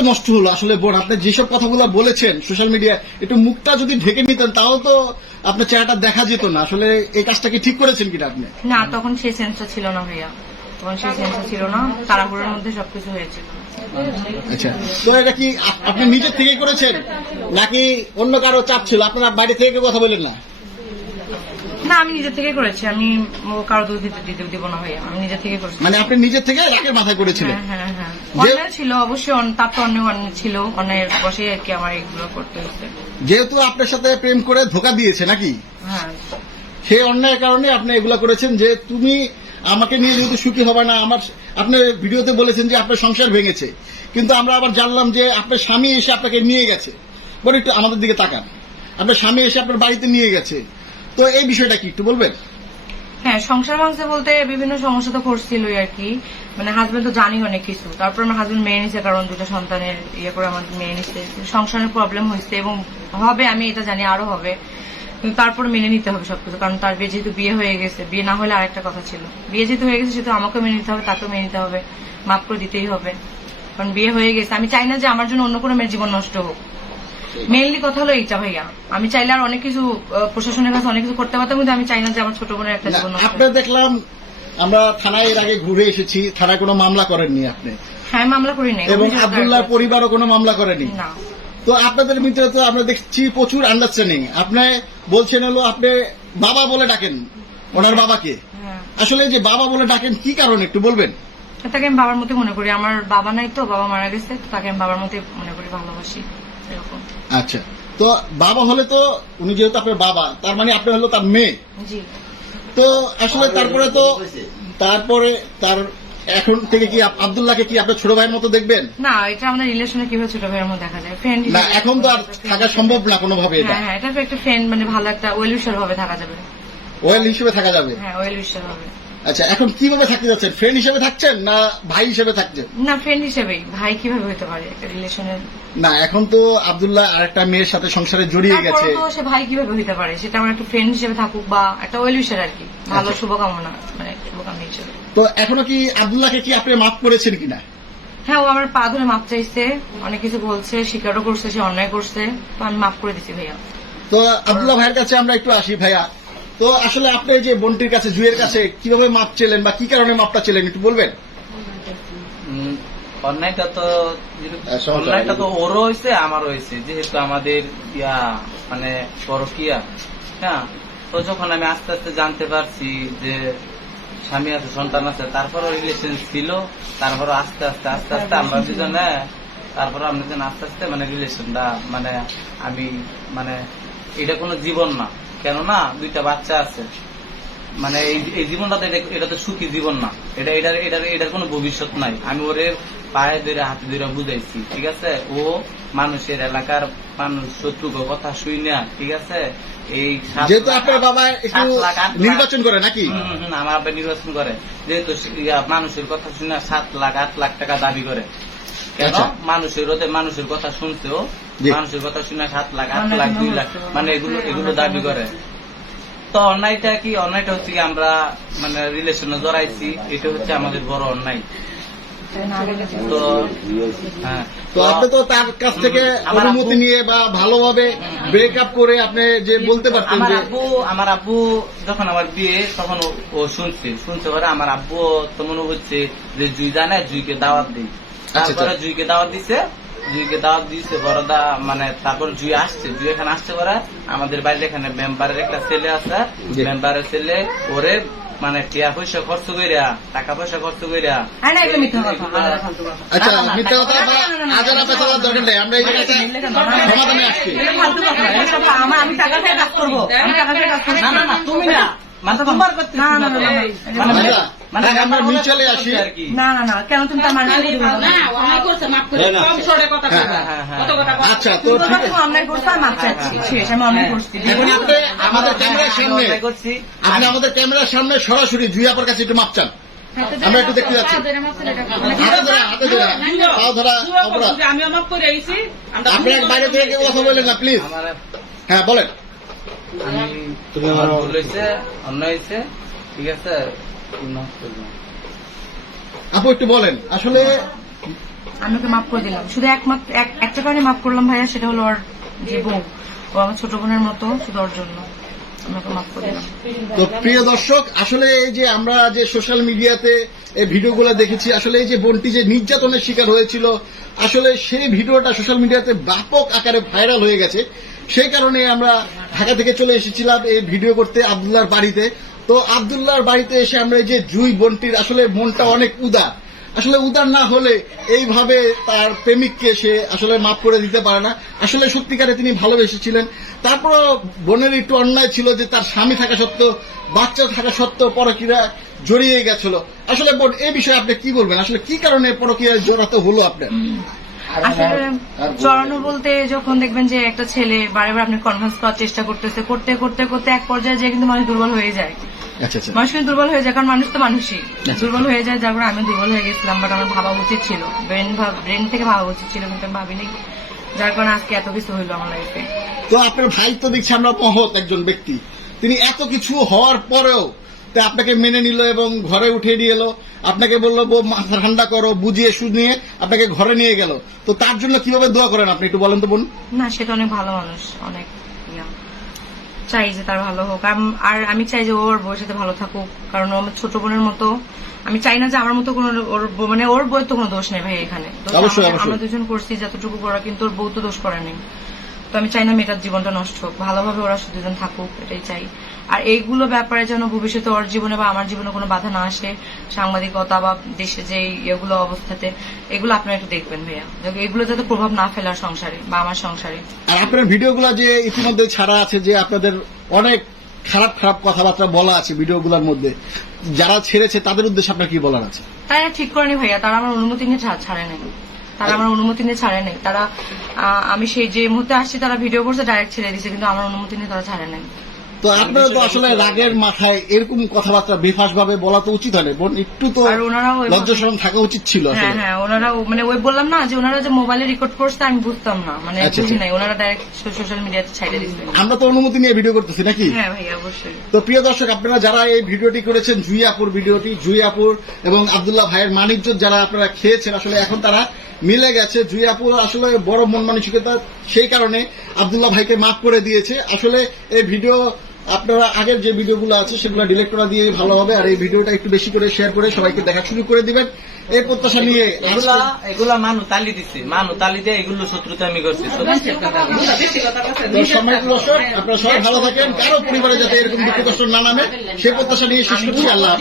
নষ্ট হলো। আসলে বোন আপনি যেসব কথাগুলো বলেছেন সোশ্যাল মিডিয়ায় একটু মুখটা যদি ঢেকে নিতেন তাও তো আপনার চেহারাটা দেখা যেত না। আসলে এই কাজটা কি ঠিক করেছেন কিনা আপনি? না তখন সেই সেন্সটা ছিল না ভাইয়া। তখন সেই সেন্সটা ছিল না। তাড়াহুড়োর মধ্যে সবকিছু হয়েছিল। আচ্ছা। তো এটা কি আপনি নিজের থেকে করেছেন? নাকি অন্য কারও চাপ ছিল? আপনারা বাড়ি থেকে কথা বলেন না? না আমি নিজে থেকে করেছি। আমি ও কারও দিতে দিতে দিব না ভাইয়া। আমি নিজে থেকে করেছি। মানে আপনি নিজের থেকে রাগের করেছিলেন? হ্যাঁ হ্যাঁ হ্যাঁ। ছিল অবশ্যই অন- তার তো অন্য অন্য ছিল। অন্যের বসে আর কি আমার এগুলো করতে হয়েছে যেহেতু আপনার সাথে প্রেম করে ধোকা দিয়েছে নাকি? হ্যাঁ। সেই অন্যায়ের কারণে আপনি এগুলা করেছেন যে তুমি আমাকে নিয়ে যেহেতু সুখী হবে না আমার আপনি ভিডিওতে বলেছেন যে আপনার সংসার ভেঙেছে। কিন্তু আমরা আবার জানলাম যে আপনার স্বামী এসে আপনাকে নিয়ে গেছে। বলে একটু আমাদের দিকে তাকান। আপনার স্বামী এসে আপনার বাড়িতে নিয়ে গেছে। তো এই বিষয়টা কি একটু বলবেন? হ্যাঁ সংসার ভাঙছে বলতে বিভিন্ন সমস্যা তো করছিলই আর কি। মানে হাজবেন্ড তো জানি অনেক কিছু। তারপর আমার হাজবেন্ড মেনে নিছে, কারণ দুটো সন্তানের ইয়ে করে আমার মেনে নিচ্ছে সংসারের প্রবলেম হয়েছে এবং হবে, আমি এটা জানি আরও হবে। কিন্তু তারপর মেনে নিতে হবে সবকিছু, কারণ তার বিয়ে যেহেতু বিয়ে হয়ে গেছে, বিয়ে না হলে আরেকটা কথা ছিল। বিয়ে যেহেতু হয়ে গেছে, সেহেতু আমাকে মেনে নিতে হবে, তাকেও মেনে নিতে হবে, মাফ করে দিতেই হবে। কারণ বিয়ে হয়ে গেছে, আমি চাই না যে আমার জন্য অন্য কোনো মেয়ের জীবন নষ্ট হোক। মেইনলি কথা হলো এইটা ভাইয়া। আমি চাইলে আর অনেক কিছু প্রশাসনের কাছে অনেক কিছু করতে পারতাম কিন্তু আমি চাই না যে আমার ছোট বোনের একটা জীবন। আপনার দেখলাম আমরা থানায় এর আগে ঘুরে এসেছি থানায় কোনো মামলা করেননি আপনি। হ্যাঁ মামলা করি নাই এবং আবদুল্লাহর পরিবারও কোনো মামলা করেনি। না। তো আপনাদের ভিতরে তো আমরা দেখছি প্রচুর আন্ডারস্ট্যান্ডিং আপনি বলছেন হলো আপনি বাবা বলে ডাকেন ওনার বাবাকে। হ্যাঁ। আসলে যে বাবা বলে ডাকেন কি কারণে একটু বলবেন? তাকে আমি বাবার মতো মনে করি। আমার বাবা নাই তো বাবা মারা গেছে তাকে আমি বাবার মতো মনে করি ভালোবাসি। আচ্ছা। তো বাবা হলে তো উনি যেহেতু আপনার বাবা তার মানে আপনি হলো তার মেয়ে। তো আসলে তারপরে তো তারপরে তার এখন থেকে কি আব্দুল্লাহকে কি আপনার ছোট ভাইয়ের মতো দেখবেন? না এটা আমাদের রিলেশনে কীভাবে ছোট ভাইয়ের মধ্যে দেখা যায়? ফ্রেন্ড না এখন তো আর থাকা সম্ভব না কোনোভাবে এটা। হ্যাঁ হ্যাঁ এটা একটা ফ্রেন্ড মানে ভালো একটা ওয়েল উইশার ভাবে থাকা যাবে। ওয়েল হিসেবে থাকা যাবে। হ্যাঁ ওয়েল উইশার হবে আচ্ছা এখন কীভাবে থাকতে যাচ্ছেন? ফ্রেন্ড হিসেবে থাকছেন না ভাই হিসেবে থাকছেন? না ফ্রেন্ড হিসেবেই। ভাই কীভাবে হতে পারে একটা রিলেশনের না এখন তো আব্দুল্লাহ আর একটা মেয়ের সাথে সংসারে জড়িয়ে গেছে। তো সে ভাই কীভাবে হতে পারে? সেটা আমার একটা ফ্রেন্ড হিসেবে থাকুক বা একটা ওয়েল উইশার আর কি। ভালো আচ্ছা। শুভকামনা মানে শুভকামনা হিসেবে। তো এখনও কি আব্দুল্লাহকে কি আপনি মাফ করেছেন কিনা? হ্যাঁ ও আমার পা ধরে মাপ চাইছে। অনেক কিছু বলছে স্বীকারও করছে সে অন্যায় করছে। তো আমি মাফ করে দিচ্ছি ভাইয়া। তো আব্দুল্লাহ ভাইয়ের কাছে আমরা একটু আসি ভাইয়া। তো আসলে আপনি যে বোনটির কাছে জুয়ের কাছে কীভাবে মাপ চেলেন বা কি কারণে মাপটা চেলেন একটু বলবেন? অন্যায়টা তো হ্যাঁ, অন্যায়টা তো ওরও হয়েছে আমারও হয়েছে। যেহেতু আমাদের ইয়া মানে পরকিয়া হ্যাঁ? তো যখন আমি আস্তে আস্তে জানতে পারছি যে স্বামী আছে সন্তান আছে তারপরও রিলেশন ছিল তারপরও আস্তে আস্তে আস্তে আস্তে আমরা দুজনে তারপরে আমরা দুজন আস্তে আস্তে মানে রিলেশনটা মানে আমি মানে এটা কোনো জীবন না। কেননা দুইটা বাচ্চা আছে। মানে এই- জীবনটা এটা- তো সুখী জীবন না। এটা এটার এটার এটার কোনো ভবিষ্যৎ নাই। আমি ওরে পায়ে ধরে হাতে ধরে বুঝাইছি ঠিক আছে? ও মানুষের এলাকার মানুষ শত্রুকে কথা শুই না ঠিক আছে? এই যেহেতু আপনার বাবা একটু নির্বাচন করে নাকি? আমার আব্বা নির্বাচন করে। যেহেতু মানুষের কথা শুনে সাত লাখ আট লাখ টাকা দাবি করে। কেন? আচ্ছা। মানুষের ওদের মানুষের কথা শুনতেও। মানুষের কথা শুনে সাত লাখ আট লাখ দুই লাখ মানে এগুলো এগুলো দাবি করে। তো অন্যায়টা কি? অন্যায়টা হচ্ছে কি আমরা মানে রিলেশনে জড়াইছি এটা হচ্ছে আমাদের বড় অন্যায়। তো হ্যাঁ। আপনি তো তার কাছ থেকে অনুমতি আব্বু- নিয়ে বা ভালোভাবে ব্রেকআপ করে আপনি যে বলতে পারতেন আমার আব্বু আমার আব্বু যখন আমার বিয়ে তখন ও- শুনছে। শুনতে পারে আমার আব্বু তো মনে হচ্ছে যে জুই জানে জুইকে দাওয়াত দিই। আচ্ছা, তারপরে জুইকে দাওয়াত দিছে। জুইকে দাওয়াত দিয়েছে বড়দা মানে তারপর জুই আসছে জুই এখানে আসছে পরে আমাদের বাড়ির এখানে মেম্বারের একটা ছেলে আছে। মেম্বারের ছেলে ওরে মানে টিয়া পয়সা খরচ কইরা টাকা পয়সা খরচ কইরা হ্যাঁ। আচ্ছা মিথ্যা কথা দরকার নেই আমরা সমাধানে আসছি আমি টাকা কাজ করব না না না তুমি না মানে তোমার না, না, না, না, না, এটা মানে আচ্ছা, মানে তাহলে আমরা। আর কি। না না না কেন তুমি তার মানুষ না? অনেক করছে মাফ করে হ্যাঁ, না। কম সরে কথা হ্যাঁ, বলবা। হ্যাঁ, হ্যাঁ, কত কথা আচ্ছা তো ঠিক আছে। অন্যায় করছে আমি চাচ্ছি। শেষ আমি অন্যায় করছি। এখন আপনি আমাদের ক্যামেরার সামনে অন্যায় করছি। আপনি আমাদের ক্যামেরার সামনে সরাসরি জুয়াপার কাছে একটু মাপ চান। আমরা একটু দেখতে যাচ্ছি। আপনি এক বাইরে থেকে কেউ কথা বললেন না প্লিজ হ্যাঁ বলেন। আমি আমার ভুল হয়েছে অন্যায় হয়েছে ঠিক আছে? করব। আপু একটু বলেন। আসলে আমি ওকে মাফ করে দিলাম। শুধু একমাত্র একটা কারণে মাফ করলাম ভাইয়া সেটা হলো ওর যে বউ ও আমার ছোট বোনের মতো শুধু ওর জন্য। তো প্রিয় দর্শক আসলে এই যে আমরা যে সোশ্যাল মিডিয়াতে এই ভিডিওগুলো দেখেছি আসলে এই যে বোনটি যে নির্যাতনের শিকার হয়েছিল আসলে সেই ভিডিওটা সোশ্যাল মিডিয়াতে ব্যাপক আকারে ভাইরাল হয়ে গেছে। সেই কারণে আমরা ঢাকা থেকে চলে এসেছিলাম এই ভিডিও করতে আবদুল্লাহর বাড়িতে। তো আবদুল্লাহর বাড়িতে এসে আমরা যে জুই বোনটির আসলে মনটা অনেক উদার। আসলে উদার না হলে এইভাবে তার প্রেমিককে সে আসলে মাফ করে দিতে পারে না। আসলে সত্যিকারে তিনি ভালোবেসেছিলেন। তারপর বোনের একটু অন্যায় ছিল যে তার স্বামী থাকা সত্ত্বেও, বাচ্চা থাকা সত্ত্বেও পরকীরা জড়িয়ে গেছিল। আসলে বোন, এই বিষয়ে আপনি কি বলবেন? আসলে কি কারণে পরকীয়া জড়াতে হলো আপনার? আসলে জড়ানো বলতে যখন দেখবেন যে একটা ছেলে বারে বার আপনি কনভিন্স করার চেষ্টা করতেছে করতে করতে করতে এক পর্যায়ে যে কিন্তু মানুষ দুর্বল হয়ে যায়। আচ্ছা আচ্ছা। মানুষ কিন্তু দুর্বল হয়ে যায় কারণ মানুষ তো মানুষই। দুর্বল হয়ে যায় যার কারণে আমি দুর্বল হয়ে গেছিলাম বাট আমার ভাবা উচিত ছিল। ব্রেন ব্রেন থেকে ভাবা উচিত ছিল কিন্তু আমি ভাবিনি। যার কারণে আজকে এত কিছু হইল আমার লাইফে তো আপনার ভাই তো দেখছি আমরা মহৎ একজন ব্যক্তি। তিনি এত কিছু হওয়ার পরেও তা আপনাকে মেনে নিল এবং ঘরে উঠিয়ে নিয়ে এলো। আপনাকে বলল মাথা ঠান্ডা করো বুঝিয়ে শুনিয়ে আপনাকে ঘরে নিয়ে গেল। তো তার জন্য কীভাবে দোয়া করেন আপনি একটু বলেন তো বোন? না সেটা অনেক ভালো মানুষ অনেক চাই যে তার ভালো হোক। আর আমি চাই যে ওর বউয়ের সাথে ভালো থাকুক কারণ ও আমার ছোট বোনের মতো। আমি চাই না যে আমার মতো কোনো ওর মানে ওর বউয়ের তো কোনো দোষ নেই ভাই এখানে। আমরা দুজন করছি যতটুকু করা কিন্তু ওর বউ তো দোষ করে নেই তো আমি চাই না মেয়েটার জীবনটা নষ্ট হোক। ভালোভাবে ওরা দুজন থাকুক এটাই চাই। আর এইগুলো ব্যাপারে যেন ভবিষ্যতে ওর জীবনে বা আমার জীবনে কোনো বাধা না আসে সাংবাদিকতা বা দেশে যে এগুলো অবস্থাতে এগুলো আপনারা একটু দেখবেন ভাইয়া। এগুলো যাতে প্রভাব না ফেলার সংসারে বা আমার সংসারে। আর আপনার ভিডিওগুলো যে ইতিমধ্যে ছাড়া আছে যে আপনাদের অনেক খারাপ খারাপ কথাবার্তা বলা আছে ভিডিওগুলোর মধ্যে যারা ছেড়েছে তাদের উদ্দেশ্যে আপনার কি বলার আছে? তারা ঠিক করেনি ভাইয়া তারা আমার অনুমতি নিয়ে ছাড়ে নাই। তারা আমার অনুমতি নিয়ে ছাড়ে নাই। তারা আমি সেই যে মুহূর্তে আসছি তারা ভিডিও করছে ডাইরেক্ট ছেড়ে দিছে কিন্তু আমার অনুমতি নিয়ে তারা ছাড়ে নাই। তো আপনারা তো আসলে রাগের মাথায় এরকম কথাবার্তা বেফাস ভাবে বলা তো উচিত হয় বোন একটু তো আর ওনারাও ওইভাবে- লজ্জা শরম থাকা উচিত ছিল হ্যাঁ হ্যাঁ ওনারা মানে ওই বললাম না যে ওনারা যে মোবাইলে রেকর্ড করছে আমি বুঝতাম না। মানে আচ্ছা, বুঝি আচ্ছা। নাই ওনারা ডাইরেক্ট সোশ্যাল মিডিয়াতে ছাইড়ে দিচ্ছে আমরা তো অনুমতি নিয়ে ভিডিও করতেছি নাকি? হ্যাঁ ভাইয়া অবশ্যই। তো প্রিয় দর্শক আপনারা যারা এই ভিডিওটি করেছেন জুইয়াপুর ভিডিওটি জুইয়াপুর এবং আব্দুল্লাহ ভাইয়ের মানিজ্য যারা আপনারা খেয়েছেন আসলে এখন তারা মিলে গেছে। জুইয়াপুর আসলে বড় মন মানসিকতা। সেই কারণে আব্দুল্লাহ ভাইকে মাফ করে দিয়েছে। আসলে এই ভিডিও আপনারা আগের যে ভিডিওগুলো আছে সেগুলো ডিলিট করা দিয়ে ভালো হবে। আর এই ভিডিওটা একটু বেশি করে শেয়ার করে সবাইকে দেখা শুরু করে দিবেন। এই প্রত্যাশা নিয়ে এগুলা এগুলা মানু তালি দিছে। মানু তালি দিয়ে এগুলো শত্রুতা আমি করছি। আপনারা সবাই ভালো থাকেন। কারও পরিবারে যাতে এরকম দুঃখ কষ্ট না নামে সে প্রত্যাশা নিয়ে শেষ করছি। আল্লাহ